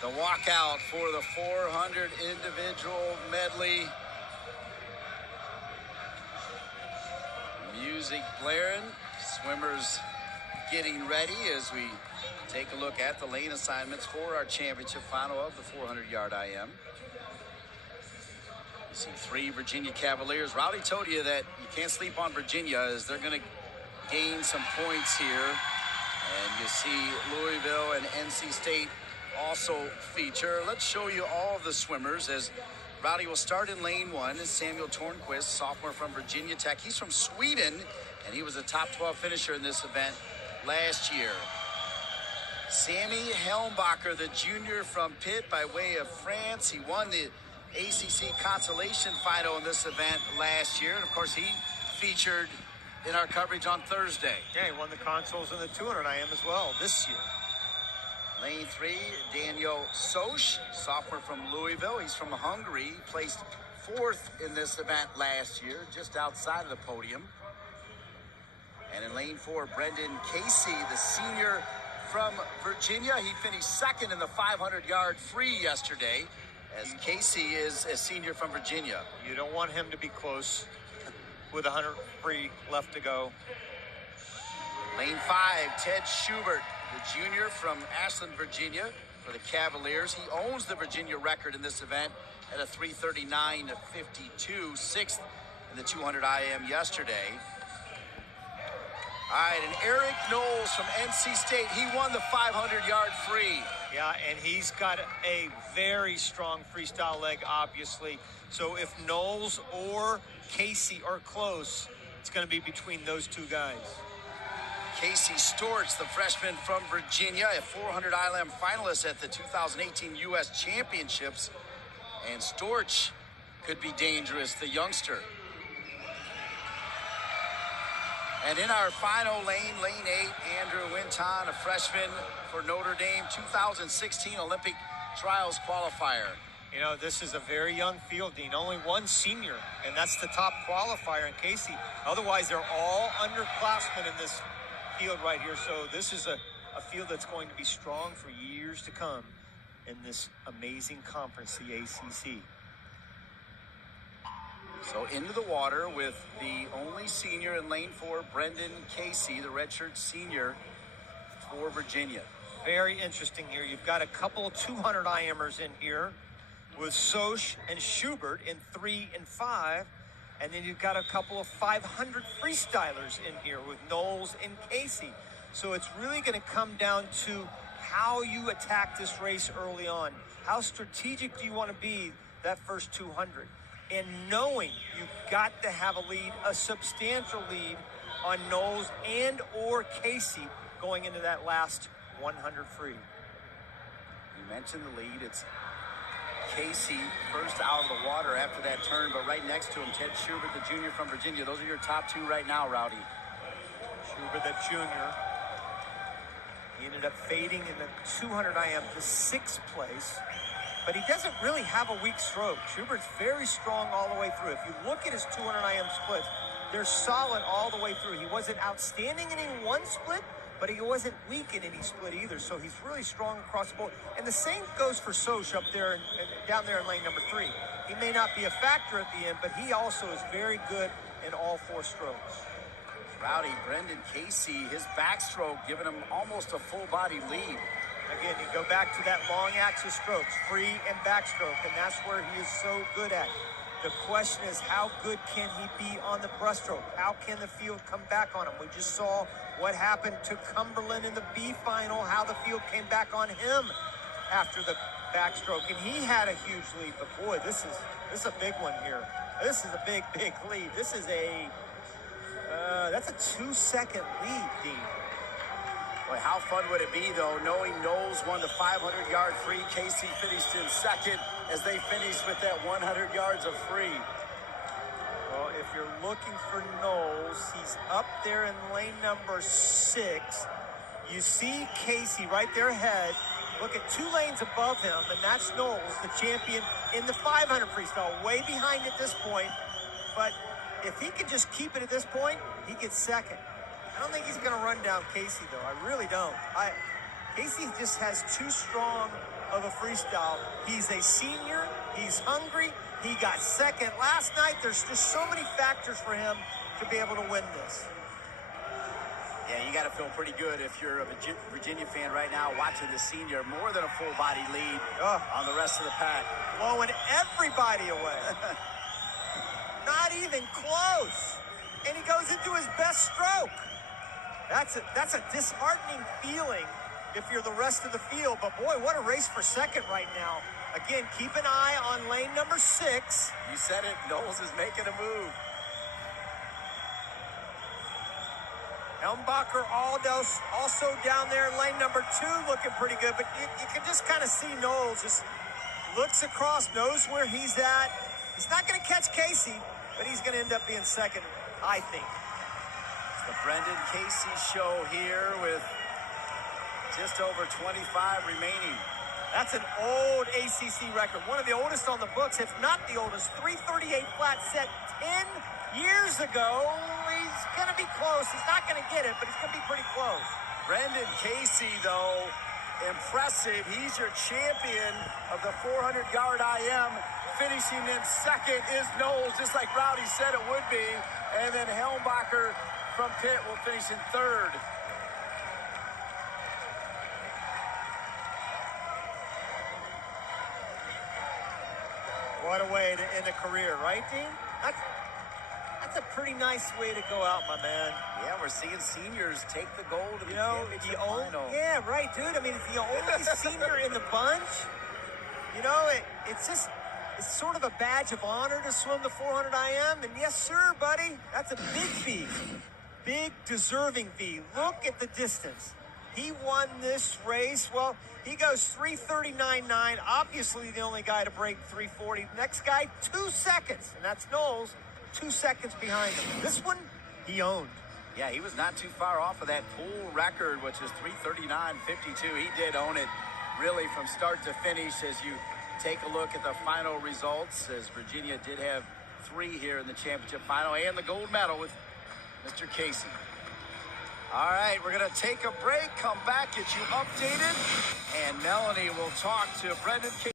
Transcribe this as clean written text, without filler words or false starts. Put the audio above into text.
The walkout for the 400 individual medley. Music blaring, swimmers getting ready as we take a look at the lane assignments for our championship final of the 400-yard IM. You see 3 Virginia Cavaliers. Rowdy told you that you can't sleep on Virginia as they're going to gain some points here. And you see Louisville and NC State also feature. Let's show you all of the swimmers as Rowdy will start in lane 1. Is Samuel Tornquist, sophomore from Virginia Tech. He's from Sweden, and he was a top 12 finisher in this event last year. Sammy Helmbacher, the junior from Pitt by way of France. He won the ACC consolation final in this event last year. And, of course, he featured in our coverage on Thursday. Yeah, he won the consoles in the 200 IM as well this year. Lane 3, Daniel Soch, sophomore from Louisville. He's from Hungary. He placed 4th in this event last year, just outside of the podium. And in lane 4, Brendan Casey, the senior from Virginia. He finished 2nd in the 500-yard free yesterday, as Casey is a senior from Virginia. You don't want him to be close with 100 free left to go. Lane 5, Ted Schubert, the junior from Ashland, Virginia, for the Cavaliers. He owns the Virginia record in this event at a 3:39.52, 6th in the 200 IM yesterday. All right, and Eric Knowles from NC State, he won the 500-yard free. Yeah, and he's got a very strong freestyle leg, obviously. So if Knowles or Casey are close, it's going to be between those two guys. Casey Storch, the freshman from Virginia, a 400 ILM finalist at the 2018 U.S. Championships. And Storch could be dangerous, the youngster. And in our final lane, lane 8, Andrew Winton, a freshman for Notre Dame, 2016 Olympic Trials qualifier. You know, this is a very young field, Dean. Only one senior, and that's the top qualifier in Casey. Otherwise, they're all underclassmen in this field right here. So this is a field that's going to be strong for years to come in this amazing conference, the ACC. So into the water with the only senior in lane 4, Brendan Casey, the redshirt senior for Virginia. Very interesting here. You've got a couple of 200 IMers in here with Soch and Schubert in 3 and 5. And then you've got a couple of 500 freestylers in here with Knowles and Casey. So it's really going to come down to how you attack this race early on. How strategic do you want to be that first 200? And knowing you've got to have a lead, a substantial lead on Knowles and or Casey going into that last 100 free. You mentioned the lead. It's Casey first out of the water after that turn, but right next to him, Ted Schubert, the junior from Virginia. Those are your top 2 right now, Rowdy. Schubert, the junior. He ended up fading in the 200 IM to 6th place. But he doesn't really have a weak stroke. Schubert's very strong all the way through. If you look at his 200 IM splits, they're solid all the way through. He wasn't outstanding in any one split, but he wasn't weak in any split either. So he's really strong across the board. And the same goes for Soch up there and down there in lane number 3. He may not be a factor at the end, but he also is very good in all 4 strokes. Rowdy, Brendan Casey, his backstroke giving him almost a full body lead. Again, you go back to that long axis strokes, free and backstroke, and that's where he is so good at. The question is, how good can he be on the breaststroke? How can the field come back on him? We just saw what happened to Cumberland in the B final, how the field came back on him after the backstroke, and he had a huge lead. But boy, this is a big one here. This is a big lead. This is that's a 2-second lead, Dean. Boy, how fun would it be, though, knowing Knowles won the 500-yard free. Casey finished in 2nd as they finished with that 100 yards of free. Well, if you're looking for Knowles, he's up there in lane number 6. You see Casey right there ahead. Look at 2 lanes above him, and that's Knowles, the champion in the 500 freestyle, way behind at this point. But if he can just keep it at this point, he gets 2nd. I don't think he's going to run down Casey, though. I really don't. Casey just has too strong of a freestyle. He's a senior. He's hungry. He got second last night. There's just so many factors for him to be able to win this. Yeah, you got to feel pretty good if you're a Virginia fan right now watching the senior. More than a full body lead on the rest of the pack. Blowing everybody away. Not even close. And he goes into his best stroke. That's a disheartening feeling if you're the rest of the field. But boy, what a race for second right now. Again, keep an eye on lane number 6. You said it, Knowles is making a move. Helmbacher also down there in lane number 2, looking pretty good. But you can just kind of see Knowles just looks across, knows where he's at. He's not going to catch Casey, but he's going to end up being second, I think. It's the Brendan Casey show here with just over 25 remaining. That's an old ACC record, one of the oldest on the books, if not the oldest. 338 flat set 10 years ago. He's going to be close. He's not going to get it, but he's going to be pretty close. Brendan Casey, though, impressive. He's your champion of the 400-yard IM. Finishing in second is Knowles, just like Rowdy said it would be. And then Helmbacher from Pitt will finish in third. What a way to end a career, right, Dean? That's a pretty nice way to go out, my man. Yeah, we're seeing seniors take the gold in the championship final. Yeah, right, dude. I mean, it's the only senior in the bunch. You know, it's sort of a badge of honor to swim the 400 IM. And yes, sir, buddy, that's a big fee. Big, deserving fee. Look at the distance. He won this race. Well, he goes 3:39.9. Obviously, the only guy to break 3:40. Next guy, 2 seconds. And that's Knowles, 2 seconds behind him. This one, he owned. Yeah, he was not too far off of that pool record, which is 3:39.52. He did own it really from start to finish. As you take a look at the final results, as Virginia did have 3 here in the championship final and the gold medal with Mr. Casey. All right, we're going to take a break, come back, get you updated, and Melanie will talk to Brendan Casey.